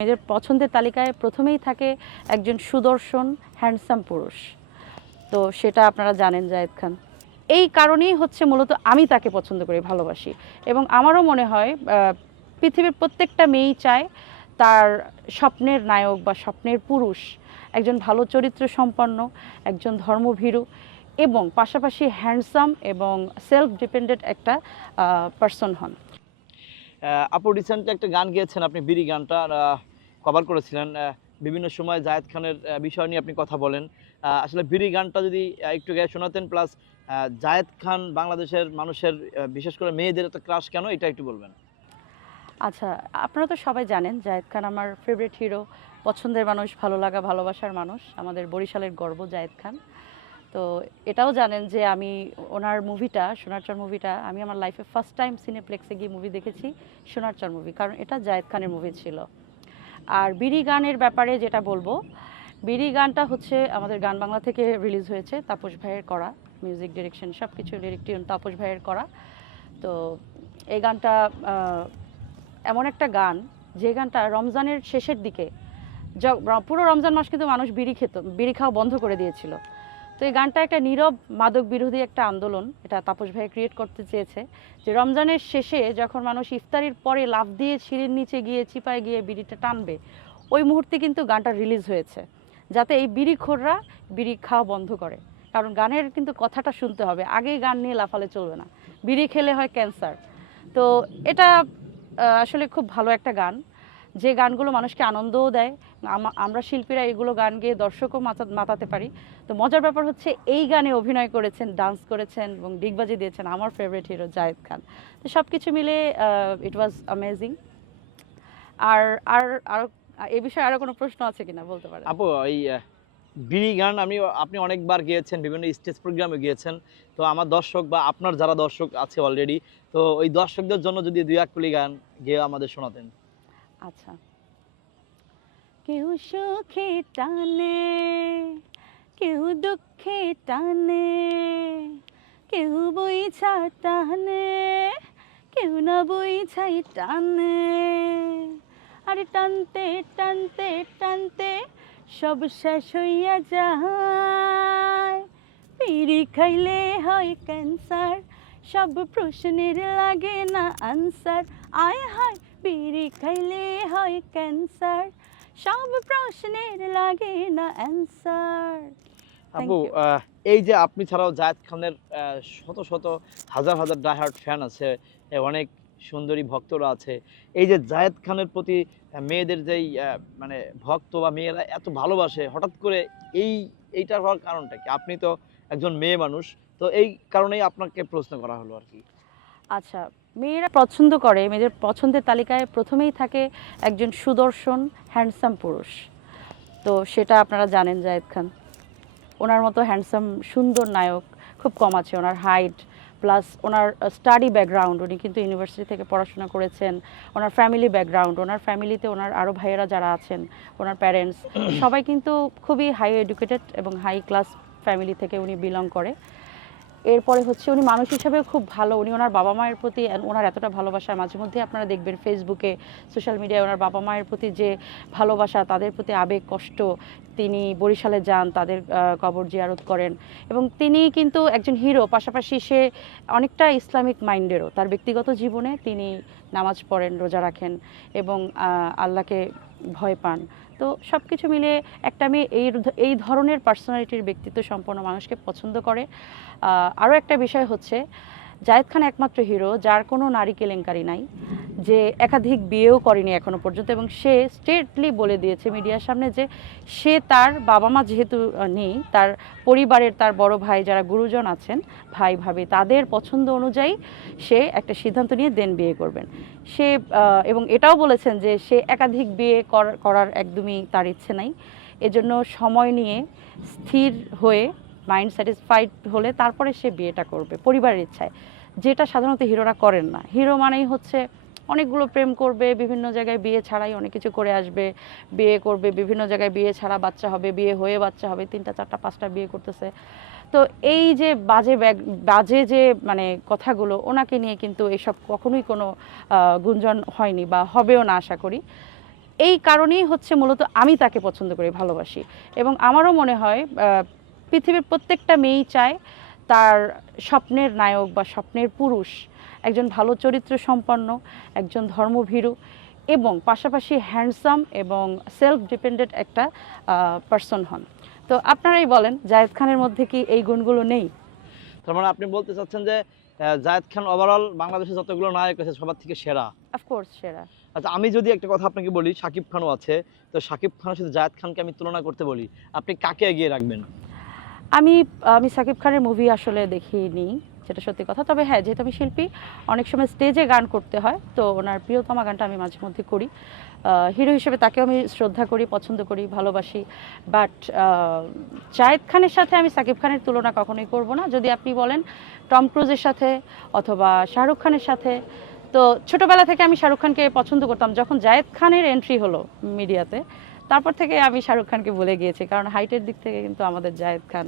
মেয়েদের পছন্দের তালিকায় প্রথমেই থাকে একজন সুদর্শন হ্যান্ডসাম পুরুষ। তো সেটা আপনারা জানেন জায়েদ খান। এই কারণেই হচ্ছে মূলত আমি তাকে পছন্দ করি, ভালোবাসি। এবং আমারও মনে হয় পৃথিবীর প্রত্যেকটা মেয়েই চায় তার স্বপ্নের নায়ক বা স্বপ্নের পুরুষ একজন ভালো চরিত্র সম্পন্ন, একজন ধর্মভীরু এবং পাশাপাশি হ্যান্ডসাম এবং সেলফ ডিপেন্ডেন্ট একটা পার্সন হন। আপু রিসেন্ট একটা গান গেয়েছেন, আপনি বিড়ি গানটা কভার করেছিলেন বিভিন্ন সময় জায়েদ খানের বিষয় নিয়ে আপনি কথা বলেন। আসলে বিড়ি গানটা যদি একটু গায়ে শোনাতেন প্লাস জায়েদ খান বাংলাদেশের মানুষের বিশেষ করে মেয়েদের এত ক্রাশ কেন? এটা একটু বলবেন। আচ্ছা আপনারা তো সবাই জানেন, জায়েদ খান আমার ফেভারিট হিরো পছন্দের মানুষ ভালো লাগা ভালোবাসার মানুষ, আমাদের বরিশালের গর্ব জায়েদ খান। তো এটাও জানেন যে আমি ওনার মুভিটা সোনার চর মুভিটা আমি আমার লাইফে ফার্স্ট টাইম সিনেপ্লেক্সে গিয়ে মুভি দেখেছি সোনার চর মুভি কারণ এটা জায়েদ খানের মুভি ছিল। আর বিড়ি গানের ব্যাপারে যেটা বলব, বিড়ি গানটা হচ্ছে আমাদের গান বাংলা থেকে রিলিজ হয়েছে, তাপস ভাইয়ের করা মিউজিক ডিরেকশন সব কিছু লিরিক তাপস ভাইয়ের করা। তো এই গানটা এমন একটা গান, যে গানটা রমজানের শেষের দিকে পুরো রমজান মাস কিন্তু মানুষ বিড়ি খেত, বিড়ি খাওয়া বন্ধ করে দিয়েছিল। তো এই গানটা একটা নীরব মাদক বিরোধী একটা আন্দোলন, এটা তাপস ভাই ক্রিয়েট করতে চেয়েছে, যে রমজানের শেষে যখন মানুষ ইফতারির পরে লাফ দিয়ে সিঁড়ির নিচে গিয়ে, চিপায় গিয়ে বিড়িটা টানবে, ওই মুহূর্তে কিন্তু গানটা রিলিজ হয়েছে, যাতে এই বিড়ি খোররা বিড়ি খাওয়া বন্ধ করে। কারণ গানের কিন্তু কথাটা শুনতে হবে, আগেই গান নিয়ে লাফালে চলবে না, বিড়ি খেলে হয় ক্যান্সার তো এটা আসলে খুব ভালো একটা গান, যে গানগুলো মানুষকে আনন্দও দেয় আমরা শিল্পীরা এগুলো গান গেয়ে দর্শকও মাতা- মাতাতে পারি। তো মজার ব্যাপার হচ্ছে এই গানে অভিনয় করেছেন ডান্স করেছেন এবং ডিগবাজি দিয়েছেন আমার ফেভারিট হিরো জায়েদ খান। তো সব কিছু মিলে ইট ওয়াজ অ্যামেজিং আর আর আর এ বিষয়ে আরও কোনো প্রশ্ন আছে কিনা বলতে পারেন? আপু এই বিড়ি গান আমি আপনি অনেকবার গিয়েছেন বিভিন্ন স্টেজ প্রোগ্রামে গিয়েছেন। তো আমার দর্শক বা আপনার যারা দর্শক আছে অলরেডি তো ওই দর্শকদের জন্য যদি দুই এক কুলি গান গিয়ে আমাদের শোনাতেন। আচ্ছা। কেউ সুখে টানে, কেউ দুঃখে টানে, কেউ বইছা টানে, কেউ না বইছাই টানে। আরে টানতে টানতে টানতে সব শেষ হইয়া যায়। পিড়ি খাইলে হয় ক্যান্সার, সব প্রশ্নের লাগে না আনসার। আয় হায় বিড়ি খাইলে হয় ক্যান্সার সব প্রশ্নের লাগে না অ্যান্সার আপু এই যে আপনি ছাড়াও জায়েদ খানের শত শত হাজার হাজার ডাইহার্ট ফ্যান আছে অনেক সুন্দরী ভক্তরা আছে। এই যে জায়েদ খানের প্রতি মেয়েদের যেই মানে ভক্ত বা মেয়েরা এত ভালোবাসে হঠাৎ করে এই এইটার হওয়ার কারণটা কি? আপনি তো একজন মেয়ে মানুষ তো এই কারণেই আপনাকে প্রশ্ন করা হলো আর কি। আচ্ছা মেয়েরা পছন্দ করে, মেয়েদের পছন্দের তালিকায় প্রথমেই থাকে একজন সুদর্শন হ্যান্ডসাম পুরুষ। তো সেটা আপনারা জানেন জায়েদ খান। ওনার মতো হ্যান্ডসাম সুন্দর নায়ক খুব কম আছে। ওনার হাইট প্লাস ওনার স্টাডি ব্যাকগ্রাউন্ড উনি কিন্তু ইউনিভার্সিটি থেকে পড়াশোনা করেছেন। ওনার ফ্যামিলি ব্যাকগ্রাউন্ড ওনার ফ্যামিলিতে ওনার আরও ভাইয়েরা যারা আছেন, ওনার প্যারেন্টস সবাই কিন্তু খুবই হাই এডুকেটেড এবং হাই ক্লাস ফ্যামিলি থেকে উনি বিলং করে। এরপরে হচ্ছে উনি মানুষ হিসেবে খুব ভালো। উনি ওনার বাবা মায়ের প্রতি ওনার এতটা ভালোবাসা, মাঝে মধ্যে আপনারা দেখবেন ফেসবুকে সোশ্যাল মিডিয়ায় ওনার বাবা মায়ের প্রতি যে ভালোবাসা, তাদের প্রতি আবেগ, কষ্ট, তিনি বরিশালে যান, তাদের কবর জিয়ারত করেন এবং তিনি কিন্তু একজন হিরো পাশাপাশি সে অনেকটা ইসলামিক মাইন্ডেরও। তার ব্যক্তিগত জীবনে তিনি নামাজ পড়েন, রোজা রাখেন এবং আল্লাহকে ভয় পান। তো সব কিছু মিলে একটা মেয়ে এই এই ধরনের পার্সোনালিটির ব্যক্তিত্ব সম্পন্ন মানুষকে পছন্দ করে। আরও একটা বিষয় হচ্ছে, জায়েদ খান একমাত্র হিরো যার কোনো নারী কেলেঙ্কারি নাই। যে একাধিক বিয়েও করেনি এখনও পর্যন্ত এবং সে স্ট্রেটলি বলে দিয়েছে মিডিয়ার সামনে যে সে তার বাবা মা যেহেতু নেই, তার পরিবারের তার বড় ভাই যারা গুরুজন আছেন, ভাই, ভাবি, তাদের পছন্দ অনুযায়ী সে একটা সিদ্ধান্ত নিয়ে দেন বিয়ে করবেন। সে এবং এটাও বলেছেন যে সে একাধিক বিয়ে কর- করার একদমই তার ইচ্ছে নাই। এজন্য সময় নিয়ে স্থির হয়ে, মাইন্ড স্যাটিসফাইড হলে তারপরে সে বিয়েটা করবে পরিবারের ইচ্ছায়। যেটা সাধারণত হিরোরা করেন না। হিরো মানেই হচ্ছে অনেকগুলো প্রেম করবে, বিভিন্ন জায়গায় বিয়ে ছাড়াই অনেক কিছু করে আসবে, বিয়ে করবে, বিভিন্ন জায়গায় বিয়ে ছাড়া বাচ্চা হবে, বিয়ে হয়ে বাচ্চা হবে, তিনটা, চারটা, পাঁচটা বিয়ে করতেছে। তো এই যে বাজে ব্যাগ- বাজে যে মানে কথাগুলো, ওনাকে নিয়ে কিন্তু এসব কখনোই কোনো গুঞ্জন হয়নি বা হবেও না আশা করি। এই কারণেই হচ্ছে মূলত আমি তাকে পছন্দ করি, ভালোবাসি। এবং আমারও মনে হয় পৃথিবীর প্রত্যেকটা মেয়েই চায় তার স্বপ্নের নায়ক বা স্বপ্নের পুরুষ একজন ভালো চরিত্র সম্পন্ন একজন ধর্মভীরু এবং পাশাপাশি হ্যান্ডসাম এবং সেলফ ডিপেন্ডেন্ট একটা পার্সন হন। তো আপনারাই বলেন জায়েদ খানের মধ্যে কি এই গুণগুলো নেই? তার মানে আপনি বলতে চাচ্ছেন যে জায়েদ খান ওভারঅল বাংলাদেশে যতগুলো নায়ক আছে সবার থেকে সেরা। অফকোর্স সেরা। আচ্ছা আমি যদি একটা কথা আপনাকে বলি শাকিব খানও আছে। তো শাকিব খানের সাথে জায়েদ খানকে আমি তুলনা করতে বলি আপনি কাকে এগিয়ে রাখবেন? আমি আমি সাকিব খানের মুভি আসলে দেখিনি, যেটা সত্যি কথা। তবে হ্যাঁ যেহেতু আমি শিল্পী, অনেক সময় স্টেজে গান করতে হয়, তো ওনার প্রিয়তমা গানটা আমি মাঝে মধ্যে করি। হিরো হিসেবে তাকেও আমি শ্রদ্ধা করি, পছন্দ করি, ভালোবাসি। বাট জায়েদ খানের সাথে আমি সাকিব খানের তুলনা কখনোই করব না। যদি আপনি বলেন টম ক্রুজের সাথে অথবা শাহরুখ খানের সাথে, তো ছোটবেলা থেকে আমি শাহরুখ খানকে পছন্দ করতাম। যখন জায়েদ খানের এন্ট্রি হলো মিডিয়াতে তারপর থেকে আমি শাহরুখ খানকে বলে গিয়েছি, কারণ হাইটের দিক থেকে কিন্তু আমাদের জায়েদ খান